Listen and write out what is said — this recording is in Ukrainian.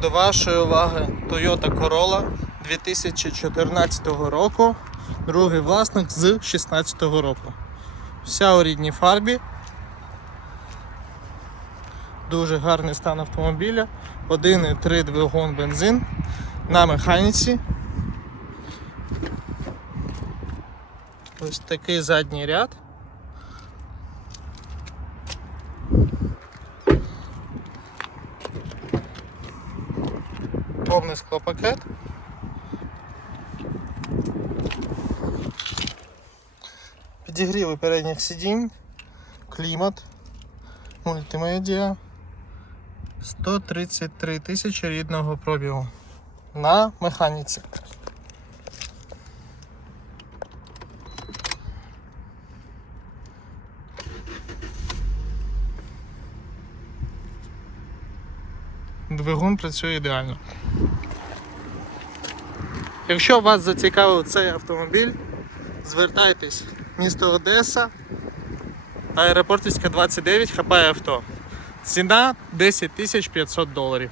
До вашої уваги Toyota Corolla 2014 року. Другий власник з 2016 року. Вся у рідній фарбі. Дуже гарний стан автомобіля. 1,3 двигун бензин на механіці. Ось такий задній ряд. Повний склопакет. Підігріви передніх сидінь, клімат, мультимедіа. 133 тисячі рідного пробігу на механіці. Двигун працює ідеально. Якщо вас зацікавив цей автомобіль, звертайтесь місто Одеса, аеропортівська 29, хапає авто. Ціна 10 500 доларів.